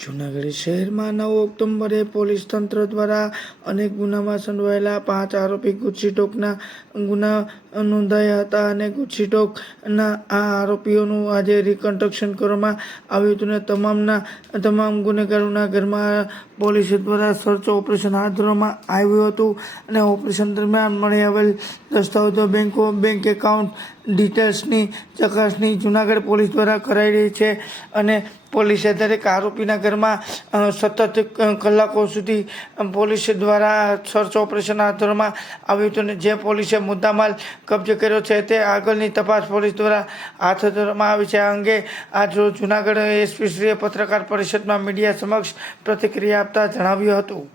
જૂનાગઢ શહેરમાં 9 ઓક્ટોબરે પોલીસ તંત્ર દ્વારા અનેક ગુનામાં સંડોવાયેલા 5 આરોપી ગુજસીટોકના ગુના નોંધાયા હતા અને ગુજસીટોકના આ આરોપીઓનું આજે રિકન્સ્ટ્રક્શન કરવામાં આવ્યું હતું અને તમામ ગુનેગારોના ઘરમાં પોલીસ દ્વારા સર્ચ ઓપરેશન હાથ ધરવામાં આવ્યું હતું અને ઓપરેશન દરમિયાન મળી આવેલ દસ્તાવેજો બેંક એકાઉન્ટ ડિટેલ્સની ચકાસણી જૂનાગઢ પોલીસ દ્વારા કરાઈ રહી છે અને પોલીસે દરેક આરોપીના ઘરમાં સતત કલાકો સુધી પોલીસ દ્વારા સર્ચ ઓપરેશન હાથ ધરવામાં આવ્યું હતું અને જે પોલીસે મુદ્દામાલ કબજે કર્યો છે તે આગળની તપાસ પોલીસ દ્વારા હાથ ધરવામાં આવી છે. આ અંગે આજરોજ જૂનાગઢ એસપીશ્રીએ પત્રકાર પરિષદમાં મીડિયા સમક્ષ પ્રતિક્રિયા આપતા જણાવ્યું હતું.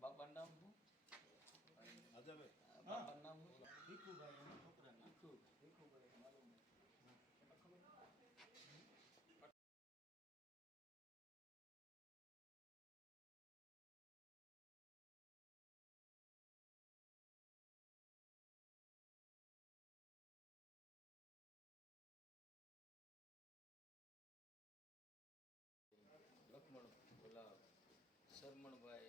બાપા નામ શું? બાપા નામ શરમણભાઈ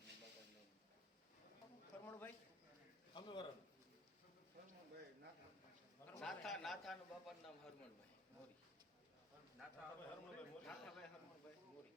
અને બાબાનું નામ હરમણભાઈ નાથાનું બાપાનું નામ હરમણભાઈ મોરી. નાથાભાઈ હરમણભાઈ મોરી.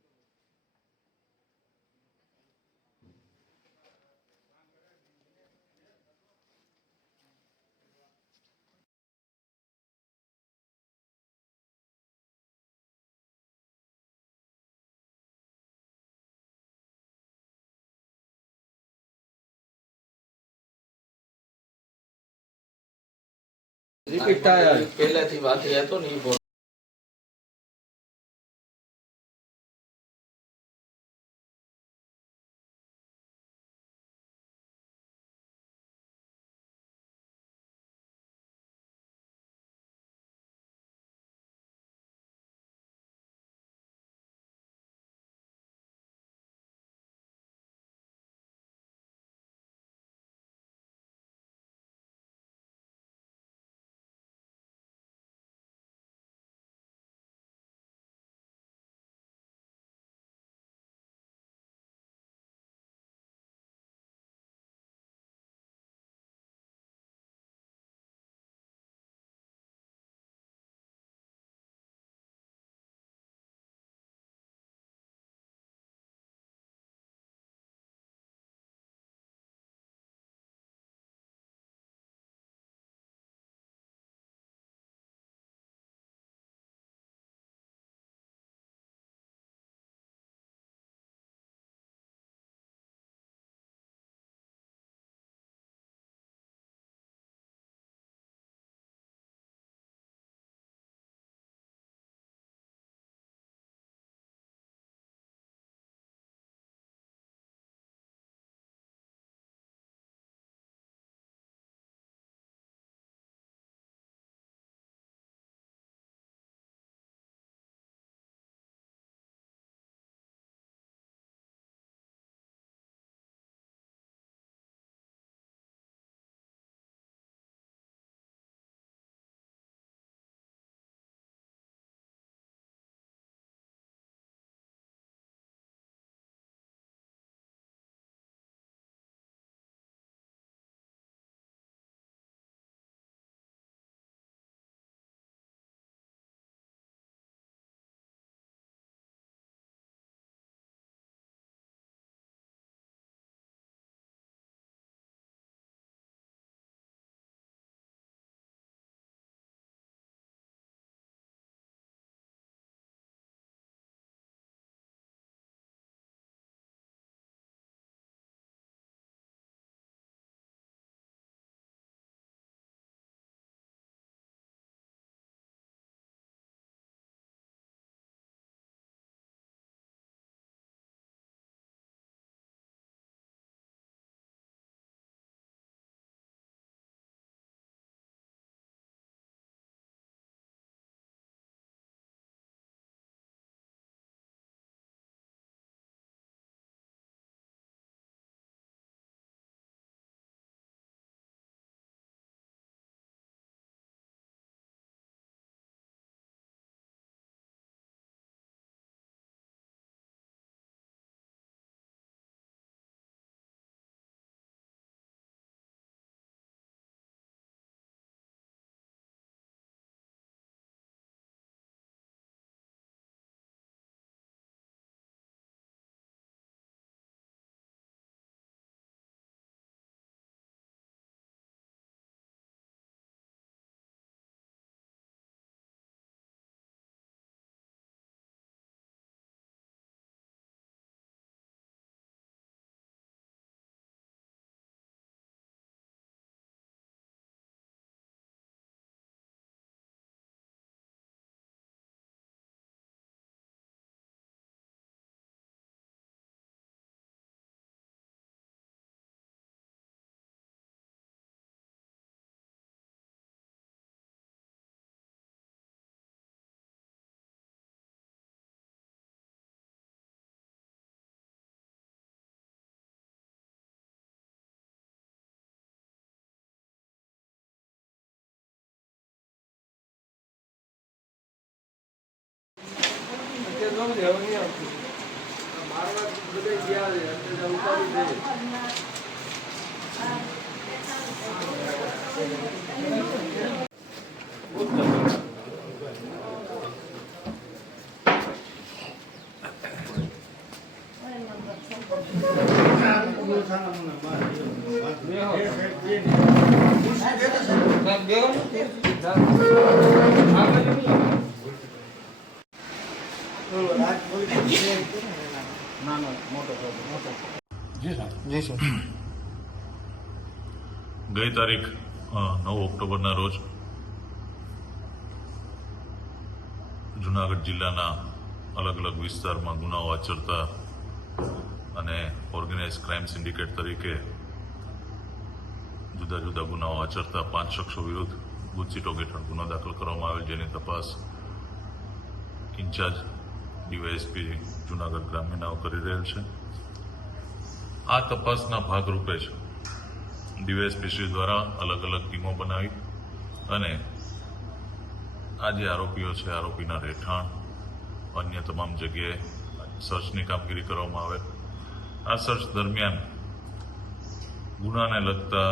રિપીટ થાય પહેલાથી વાંથી હતો ને એ અત્યારે તો હવે નહીં આવતું. ગઈ તારીખ 9 ઓક્ટોબરના રોજ જુનાગઢ જિલ્લાના અલગ અલગ વિસ્તારમાં ગુનાઓ આચરતા અને ઓર્ગેનાઇઝ ક્રાઇમ સિન્ડિકેટ તરીકે જુદા જુદા ગુનાઓ આચરતા 5 શખ્સો વિરુદ્ધ ગુજસીટોક હેઠળ ગુનો દાખલ કરવામાં આવેલ, જેની તપાસ ઇન્ચાર્જ ડીવાયએસપી જુનાગઢ ગ્રામ્યનાઓ કરી રહેલ છે. આ તપાસના ભાગરૂપે જ ડીવાયએસપી શ્રી દ્વારા અલગ અલગ ટીમો બનાવી અને આ જે આરોપીઓ છે, આરોપીના રહેઠાણ, અન્ય તમામ જગ્યાએ સર્ચની કામગીરી કરવામાં આવે. આ સર્ચ દરમિયાન ગુનાને લગતા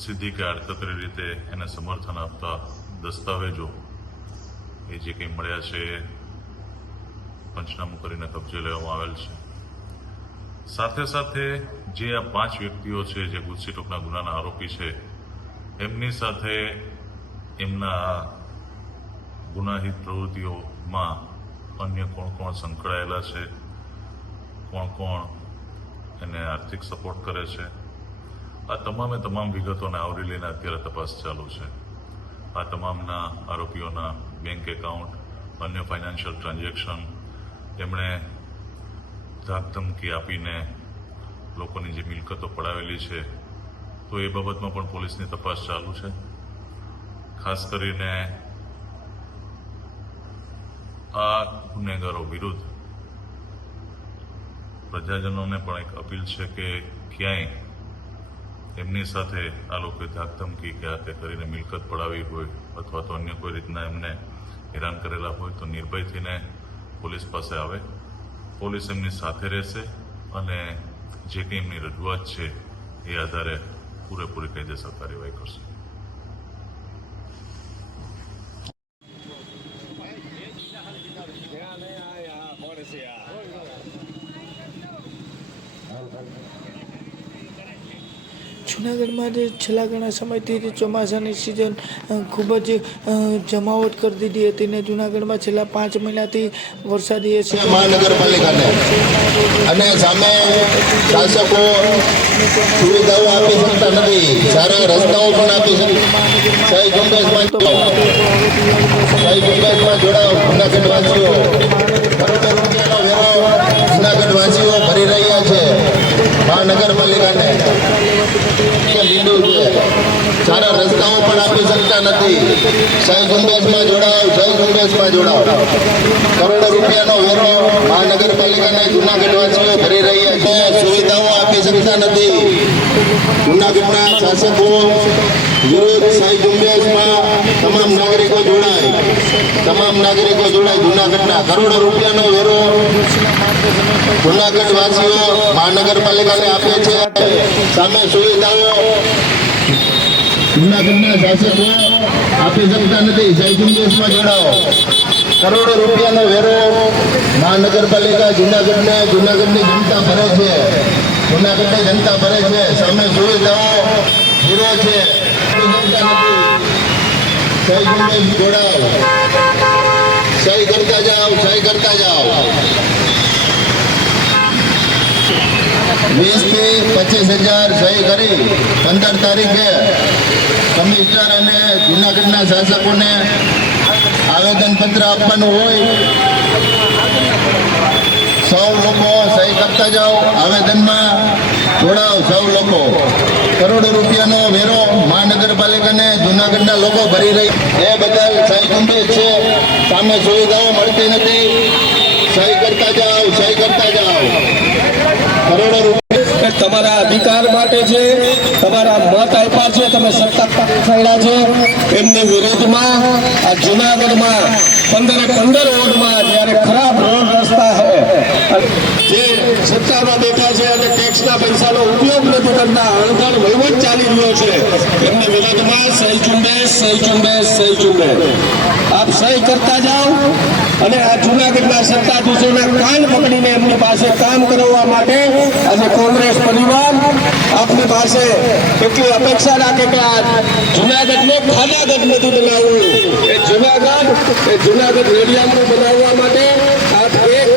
સીધી કે આડકતરી રીતે એને સમર્થન આપતા દસ્તાવેજો એ જે કંઈ મળ્યા છે એ પંચનામું કરીને કબજે લેવામાં આવેલ છે. સાથે સાથે જે આ 5 વ્યક્તિઓ છે જે ગુજસીટોકના ગુનાના આરોપી છે, એમની સાથે એમના આ ગુનાહિત પ્રવૃત્તિઓમાં અન્ય કોણ કોણ સંકળાયેલા છે, કોણ કોણ એને આર્થિક સપોર્ટ કરે છે, આ તમામે તમામ વિગતોને આવરી લઈને અત્યારે તપાસ ચાલુ છે. આ તમામના આરોપીઓના બેંક એકાઉન્ટ, અન્ય ફાઇનાન્શિયલ ટ્રાન્ઝેક્શન, એમણે ધાકધમકી આપીને લોકોની જે મિલકતો પડાવેલી છે, તો એ બાબતમાં પણ પોલીસની તપાસ ચાલુ છે. ખાસ કરીને આ ગુનેગારો વિરુદ્ધ પ્રજાજનોને પણ એક અપીલ છે કે ક્યાંય એમની સાથે આ લોકોએ ધાકધમકી કે આ તે કરીને મિલકત પડાવી હોય અથવા તો અન્ય કોઈ રીતના એમને હેરાન કરેલા હોય તો નિર્ભય થઈને પોલીસ પાસે આવે. પોલીસ એમની સાથે રહેશે અને જે કંઈ એમની રજૂઆત છે એ આધારે પૂરેપૂરી કાયદેસર કાર્યવાહી કરશે. જૂનાગઢમાં જે છેલ્લા ઘણા સમયથી જે ચોમાસાની સિઝન ખૂબ જ જમાવટ કરી દીધી હતી ને જૂનાગઢમાં છેલ્લા 5 મહિનાથી વરસાદી મહાનગરપાલિકાને અને સામે શાસકો સુવિધાઓ આપી શકતા નથી, સારા રસ્તાઓ પણ આપી શકતા. સહી ઝુંબેશમાં જોડાઓ. જૂનાગઢ વાસીઓ કરોડો રૂપિયાનો વેરો જૂનાગઢ વાસીઓ ભરી રહ્યા છે મહાનગરપાલિકાને. સારા રસ્તાઓ પણ આપી શકતા નથી. સહી ઝુંબેશમાં જોડાઓ, સહી ઝુંબેશમાં જોડાઓ. કરોડો રૂપિયાનો વેરો મહાનગરપાલિકાને જૂનાગઢ વાસીઓ ભરી રહ્યા છે, સુવિધાઓ આપી શકતા નથી. જૂનાગઢના શાસકો વિરુદ્ધ સહી ઝુંબેશમાં તમામ નાગરિકો જોડાય, તમામ નાગરિકો જોડાય. જૂનાગઢના કરોડો રૂપિયાનો વેરો જૂનાગઢ વાસીઓ મહાનગરપાલિકાને આપે છે, સામે સુવિધાઓ જૂનાગઢના શાસકો આપી શકતા નથી. સહી ઝુંબેશમાં જોડાઓ. કરોડો રૂપિયાનો વેરો મહાનગરપાલિકા જૂનાગઢની જનતા ભરે છે, જૂનાગઢની જનતા ભરે છે, સામે સુવિધાઓ ઝીરો છે. સહી ઝુંબેશ જોડાઓ, સહી કરતા જાઓ, સહી કરતા જાઓ. 20 થી 25,000 સહી કરી 15 તારીખે કમિશનર અને જૂનાગઢના શાસકોને આવેદનપત્ર આપવાનું હોય. સૌ લોકો સહી કરતા જાઓ, આવેદનમાં જોડાઓ સૌ લોકો. કરોડો રૂપિયાનો વેરો મહાનગરપાલિકાને જૂનાગઢના લોકો ભરી રહી એ બદલ સહી ઝુંબેશ છે, સામે સુવિધાઓ મળતી નથી. સહી કરતા જાઓ, સહી કરતા જાઓ. કરોડો રૂપિયા તમારા અધિકાર માટે છે, તમારા મત આપ્યા છે, તમે સત્તા છોડ્યા છે, એમની વિરોધમાં આ જૂનાગઢમાં 15 વોર્ડમાં જ્યારે ખરાબ રોડ રસ્તા છે, જે સત્તામાં બેઠા છે અને ટેક્સના પૈસાનો ઉપયોગ નથી કરતા, અણઘડ વહીવટ ચાલી રહ્યો છે, એમની વિરોધમાં સહી ઝુંબેશ, સહી ઝુંબેશ, સહી ઝુંબેશ. આપ સહી કરતા જાઓ અને આ જૂનાગઢના સત્તાધીશોના કાન પકડીને એમની પાસે કામ કરાવવા માટે અને કોંગ્રેસ પરિવાર આપની પાસે એટલી અપેક્ષા રાખે કે આ જૂનાગઢને ખાનાગઢ નથી બનાવવું, એ જૂનાગઢ રેડિયાનું બનાવવા માટે આપ એક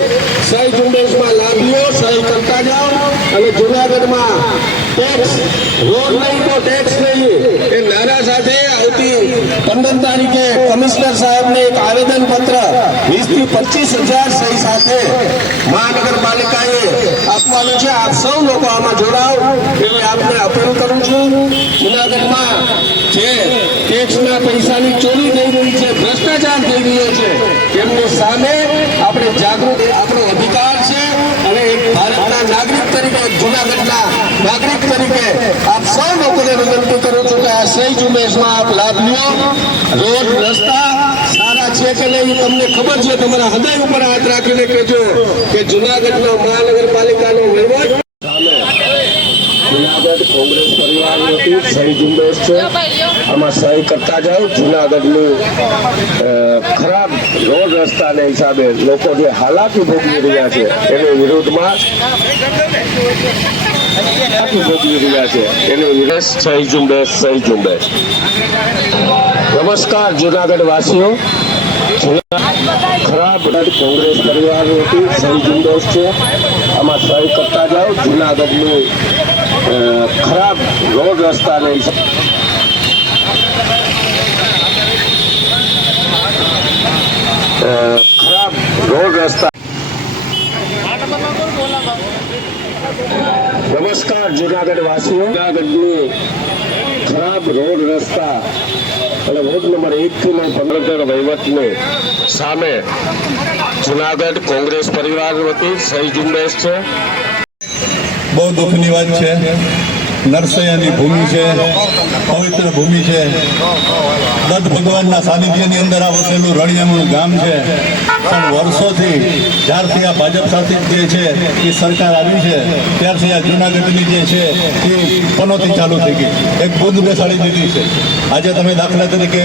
સહી ઝુંબેશમાં લાભ લ્યો, સહી કરતા જાઓ અને જૂનાગઢમાં ટેક્સ રોડ નહીં તો ટેક્સ નહીં એ નારા સાથે આવતી 15 તારીખે કમિશનર સાહેબને એક આવેદન પત્ર 20 થી 25,000 સહી સાથે મહાનગરપાલિકાએ આપવાનું છે. આપ સૌ લોકો આમાં જોડાઓ એવી આપને અપીલ કરું છું. જૂનાગઢમાં જે ટેક્સના પૈસાની ચોરી થઈ રહી છે, ભ્રષ્ટાચાર થઈ રહ્યો છે, તેમની સામે આપણે જાગૃત, આપણો અધિકાર છે અને એક ભારતના નાગરિક તરીકે, એક જૂનાગઢના નાગરિક તરીકે આપ સૌ લોકોને વિનંતી કરું છું કે આ સહી ઝુંબેશમાં આપ લાભ લ્યો. રોડ રસ્તા સારા છે કે નહીં તમને ખબર છે, તમારા હૃદય ઉપર હાથ રાખીને કહેજો કે જૂનાગઢનો મહાનગરપાલિકાનો વહીવટ સામે જૂનાગઢ કોંગ્રેસ પરિવારની સહી ઝુંબેશ છે, આમાં સહી કરતા જાઓ. જૂનાગઢનું ખરાબ રોડ રસ્તાને હિસાબે લોકો જે હાલાકી ભોગવી રહ્યા છે એની વિરુદ્ધમાં સહી ઝુંબેશ, સહી ઝુંબેશ. નમસ્કાર જૂનાગઢ વાસીઓ, ખરાબ કોંગ્રેસ પરિવારની સહી ઝુંબેશ છે, આમાં સહી કરતા જાઓ. જૂનાગઢનું ખરાબ રોડ રસ્તાને ખરાબ રોડ રસ્તા. નમસ્કાર જૂનાગઢ વાસીઓ, જૂનાગઢની ખરાબ રોડ રસ્તા અને વોર્ડ નંબર 1 થી 15 વહીવટને સામે જૂનાગઢ કોંગ્રેસ પરિવાર વતી સહી ઝુંબેશ છે. બહુ દુઃખની વાત છે. નરસૈયાની ભૂમિ છે, પવિત્ર ભૂમિ છે, દત્ત ભગવાનના સાનિધ્યની અંદર આ વસેલું રણિયામણું ગામ છે. પણ વર્ષોથી જ્યારથી આ ભાજપ શાસિત જે છે એ સરકાર આવી છે ત્યારથી આ જૂનાગઢની જે છે એ પનોતી ચાલુ થઈ ગઈ, એક બુંદ બેસાડી દીધી છે. આજે તમે દાખલા તરીકે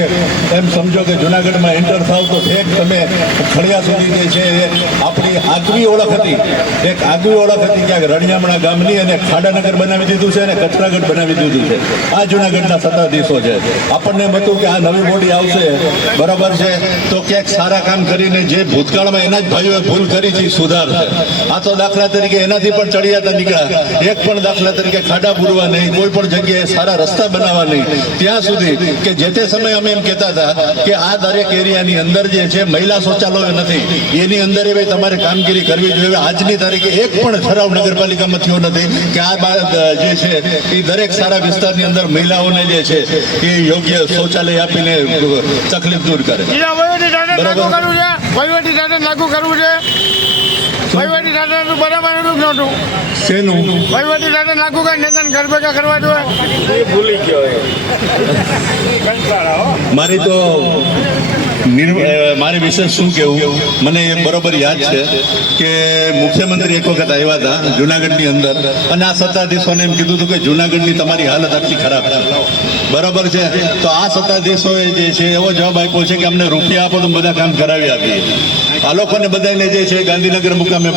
એમ સમજો કે જૂનાગઢમાં એન્ટર થાવ તો ઠેક તમે ખડિયા સુધી જે છે એ આપણી આગવી ઓળખ હતી, એક આગવી ઓળખ હતી કે રણિયામણા ગામની, અને ખાડાનગર બનાવી દીધું છે અને કચરાગઢ બનાવી દીધું છે. આ જૂનાગઢના સત્તાધીશો છે. આપણને એમ હતું કે આ નવી બોડી આવશે, બરાબર છે, તો ક્યાંક સારા કામ કરીને જે ભૂતકાળમાં એના જ ભાઈઓએ ભૂલ કરી છે સુધારશે. આ તો દાખલા તરીકે એનાથી પણ ચડિયાતા નીકળ્યા. એક પણ દાખલા તરીકે ખાડા પૂરવા નહીં, કોઈ પણ જગ્યાએ સારા રસ્તા બનાવવા નહીં, ત્યાં સુધી કે જે તે સમયે અમે એમ કહેતા હતા કે આ દરેક એરિયાની અંદર જે છે મહિલા શૌચાલયો નથી, એની અંદર એવી તમારે કામગીરી કરવી જોઈએ. આજની તારીખે એક પણ ઠરાવ નગરપાલિકામાં થયો નથી કે આ જે છે એ દરેક સારા વિસ્તારની અંદર મહિલાઓને જે છે એ યોગ્ય શૌચાલય આપીને તકલીફ દૂર કરે. વહીવટી શાસન લાગુ કરવું છે. વહીવટી શાસન બરાબર હતું નહોતું. શેનું વહીવટી શાસન લાગુ કરી નેતાને ઘર ભેગા કરવા જોઈએ. ભૂલી ગયો મારી તો મારી વિશે શું કહેવું, મને એ બરોબર યાદ છે કે મુખ્યમંત્રી એક વખત આવ્યા હતા જૂનાગઢની અંદર અને આ સત્તાધીશોને એમ કીધું હતું કે જૂનાગઢની તમારી હાલત આટલી ખરાબ છે, બરાબર છે. તો આ સત્તાધીશોએ જે છે એવો જવાબ આપ્યો છે કે અમને રૂપિયા આપો તો બધા કામ કરાવી આપીએ. આ લોકોને બધાને જે છે ગાંધીનગર મુકામે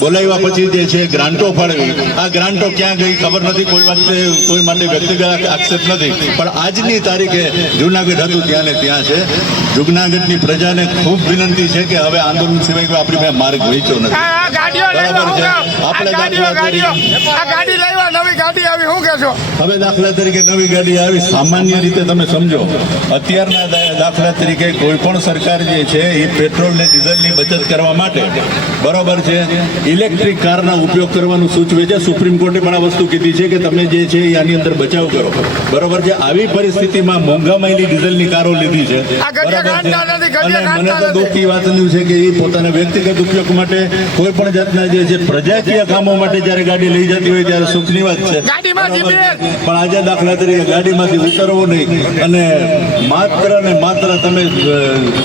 બોલાવ્યા પછી જે છે ગ્રાન્ટો ફાળવી. આ ગ્રાન્ટો ક્યાં ગઈ ખબર નથી, કોઈ વાત કોઈ માટે વ્યક્તિગત આક્ષેપ નથી, પણ આજની તારીખે જૂનાગઢ હતું ત્યાં ને ત્યાં છે. જૂનાગઢની પ્રજાને ખૂબ વિનંતી છે કે હવે આંદોલન સિવાય કોઈ આપણી પાસે માર્ગ વેચ્યો નથી, બરાબર છે. આપણે હવે દાખલા તરીકે નવી ગાડી આવી, સામાન્ય રીતે તમે સમજો અત્યારના દાખલા તરીકે કોઈ પણ સરકાર જે છે એ પેટ્રોલ ને ડીઝલની બચત કરવા માટે, બરોબર છે, ઇલેક્ટ્રિક કારના ઉપયોગ કરવાનું સૂચવે છે. સુપ્રીમ કોર્ટે પણ આ વસ્તુ કીધી છે કે તમે જે છે આની અંદર બચાવ કરો, બરોબર છે. આવી પરિસ્થિતિમાં મોંઘામાઈની ડીઝલની કારો લીધી છે, બરાબર કાઢતા નથી, અને ગડિયા મને કાઢતા તો દુઃખી વાતનું છે કે એ પોતાના વ્યક્તિગત ઉપયોગ માટે કોઈ પણ જાતના જે પ્રજાકીય કામો માટે જ્યારે ગાડી લઈ જતી હોય ત્યારે સુખની વાત છે. ગાડીમાં GPS. પણ આજે દાખલા તરીકે ગાડીમાંથી ઉતરવું નહીં અને માત્ર તમે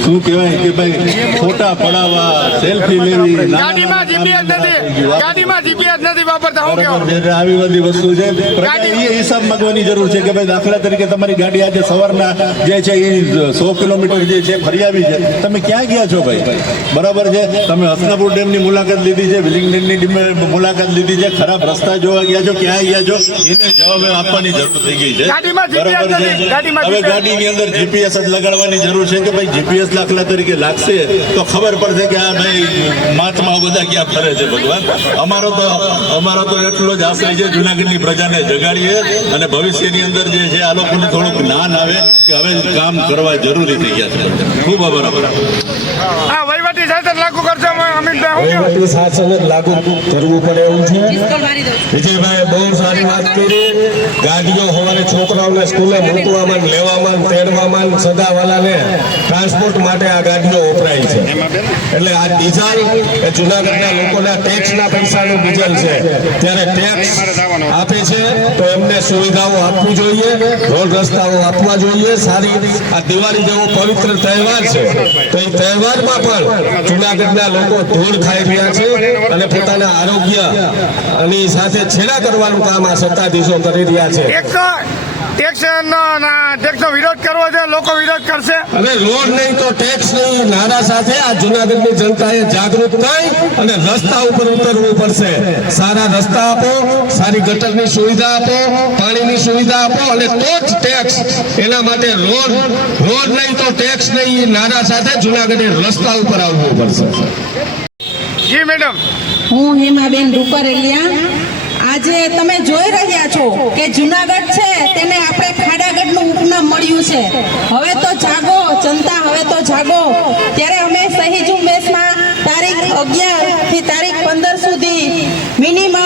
શું કહેવાય કે ભાઈ ફોટા પડાવવા, સેલ્ફી લેવી, ગાડીમાં GPS નથી, ગાડીમાં GPS નથી વાપરતા. હું કેવું જ્યારે આવી બધી વસ્તુ છે પ્રજાએ એ હિસાબ માંગવાની જરૂર છે કે ભાઈ દાખલા તરીકે તમારી ગાડી આજે સવારના જે છે એ 100 કિલોમીટર જે છે ફરી આવી છે, તમે ક્યાં ગયા છો ભાઈ? બરાબર છે, તમે હસનાપુર ડેમની મુલાકાત લીધી છે, વિલિંગડનની મુલાકાત લીધી છે, ખરાબ રસ્તા જોવા ગયા છો, ક્યાં ગયા છો, એને જવાબ આપવાની જરૂર થઈ ગઈ છે. ગાડીમાં GPS બરાબર છે. નથી, ગાડીમાં હવે GPS. ગાડીની અંદર જીપીએસ જ લગાડવાની જરૂર છે કે ભાઈ જીપીએસ દાખલા તરીકે લાગશે તો ખબર પડશે કે આ ભાઈ મહાત્મા બધા ક્યાં ફરે છે. ભગવાન અમારો તો એટલો જ આશય છે જુનાગઢની પ્રજાને જગાડીએ અને ભવિષ્યની અંદર જે છે આ લોકોને થોડુંક જ્ઞાન આવે કે હવે કામ કરવા જરૂરી થઈ ગયા છે. ખૂબ આભાર. આ વહીવટી શાસન લાગુ કરશો અમિતભાઈ? હું કેવું વહીવટી શાસન જ લાગુ કરવું પડે એવું છે. વિજયભાઈ બહુ સારી વાત કરી. ગાડીઓ હોવાને છોકરાઓને સ્કૂલે મૂકવામાં, લેવામાં, તેડવામાં, સદાવાલાને ટ્રાન્સપોર્ટ માટે આ ગાડીઓ વપરાય છે. એટલે આ ડીઝલ એ જુનાગઢના લોકોના ટેક્સના પૈસાનું ડીઝલ છે. ત્યારે ટેક્સ આપે છે તો એમને સુવિધાઓ આપવી જોઈએ, રોડ રસ્તાઓ આપવા જોઈએ. સારી આ દિવાળી જેવો પવિત્ર તહેવાર છે તો એ તહેવારમાં પણ જુનાગઢના લોકો ધૂળ ખાઈ રહ્યા છે અને પોતાના આરોગ્ય અને સાથે છેડા કરવાનું કામ આ સત્તાધીશો કરી રહ્યા છે. ટેક્સનો વિરોધ કરવો છે, લોકો વિરોધ કરશે. અને રોડ નહીં તો ટેક્સ નહીં નારા સાથે આ જુનાગઢની જનતાએ જાગૃત થઈ અને રસ્તા ઉપર ઉતરવું પડશે. સારા રસ્તા આપો, સારી ગટરની સુવિધા આપો, પાણીની સુવિધા આપો અને તો જ ટેક્સ. એના માટે રોડ નહીં તો ટેક્સ નહીં નારા સાથે જુનાગઢે રસ્તા ઉપર આવવું પડશે. જી મેડમ. હું હેમાબેન રૂપારેલિયા. આજે તમે જોઈ રહ્યા છો કે જુનાગઢ છે તેને આપણે ખાડાગઢનું ઉપનામ મળ્યું છે. હવે તો જાગો જનતા, હવે તો જાગો. ત્યારે અમે સહી ઝુંબેશમાં તારીખ 11 થી તારીખ 15 સુધી મિનિમમ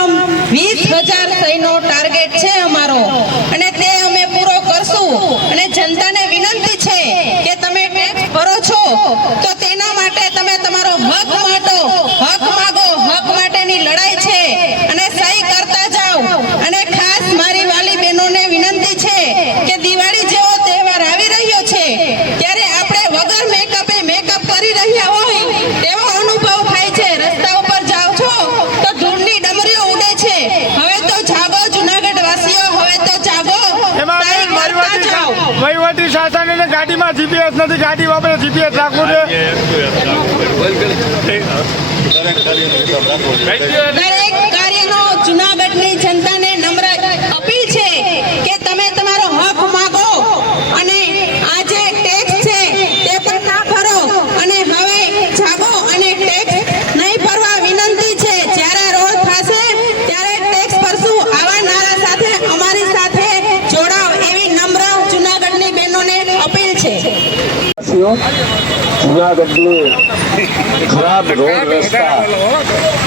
20,000 સહીનો ટાર્ગેટ છે અમારો અને તે અમે પૂરો કરશું. અને જનતાને વિનંતી છે કે તમે ટેક્સ ભરો છો તો તેના માટે તમે તમારો હક માંગો, હક માટેની લડાઈ છે અને સહી કરતા જાઓ. અને ખાસ મારી વાલી બહેનોને વિનંતી છે કે દિવાળી જેવો તહેવાર આવી રહ્યો છે ત્યારે આપણે વગર મેકઅપ કરી રહ્યા હોય તેવો અનુભવ થાય છે. રસ્તા ઉપર જાઓ છો તો ધૂળની ડમરીઓ ઉડે છે. હવે તો જાગો જુનાગઢ વાસીઓ, હવે તો જાગો. સહી કરતા જાઓ. વહીવટી શાસન અને ગાડીમાં જીપીએસ નથી, ગાડી વાપરે જીપીએસ રાખવું છે. દરેક કાર્યનો જુનાગઢની જનતાને નમ્ર અપીલ છે કે તમે તમારો હક માંગો અને આ જે ટેક્સ છે તે પણ ના ભરો. અને હવે જાગો અને ટેક્સ નહીં ભરવા વિનંતી છે. જ્યારે રોડ થશે ત્યારે ટેક્સ ભરશું. આવા નારા સાથે અમારી સાથે જોડાવ એવી નમ્ર જુનાગઢની બહેનોને અપીલ છે. જુનાગઢની ખરાબ રોડ રસ્તા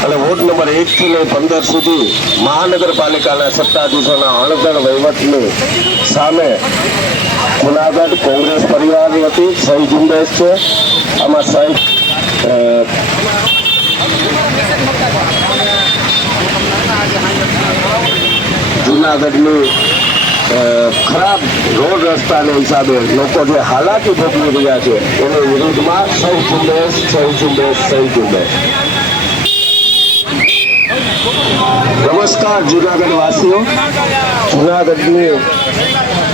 અને વોર્ડ નંબર 1 થી લઈ 15 સુધી મહાનગરપાલિકાના સત્તાધીશોના અણઘડ વહીવટની સામે જુનાગઢ કોંગ્રેસ પરિવાર વતી સહી ઝુંબેશ છે. આમાં સહી જુનાગઢની ખરાબ રોડ રસ્તાના હિસાબે લોકો જે હાલાકી ભોગવી રહ્યા છે એની વિરુદ્ધમાં સહી ઝુંબેશ. નમસ્કાર જુનાગઢ વાસીઓ. જુનાગઢની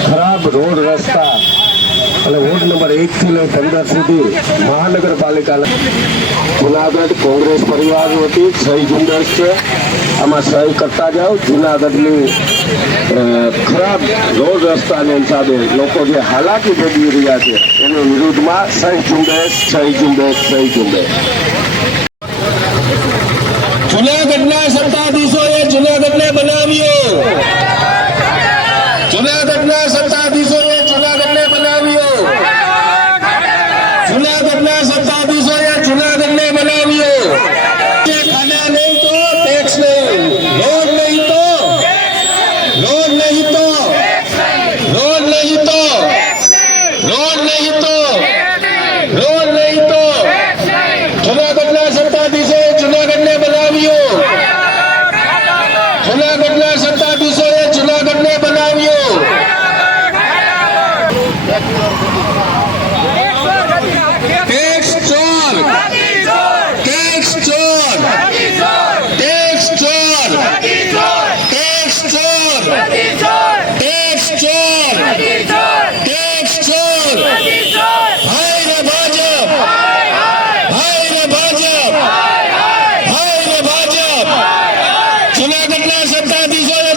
ખરાબ રોડ રસ્તા અને વોર્ડ નંબર 1 થી લઈ 15 સુધી મહાનગરપાલિકાના જુનાગઢ કોંગ્રેસ પરિવાર વતી સહી ઝુંબેશ છે. આમાં સહી કરતા જાઓ. જુનાગઢની ખરાબ રોડ રસ્તાને હિસાબે લોકો જે હાલાકી ભોગવી રહ્યા છે એની વિરુદ્ધમાં સહી ઝુંબેશ. જુનાગઢના સત્તાધીશોએ જુનાગઢને બનાવ્યો. જુનાગઢના સત્તાધીશોએ જુનાગઢને બનાવ્યો. જુનાગઢના સત્તાધીશોએ જુનાગઢને બનાવ્યો. ખાના નહીં તો ટેક્સ નહીં, રોડ નહીં તો ટેક્સ ચોર હાય રે ભાજપ હાય રે ભાજપ હાય રે ભાજપ જુનાગઢના સત્તાધીશોએ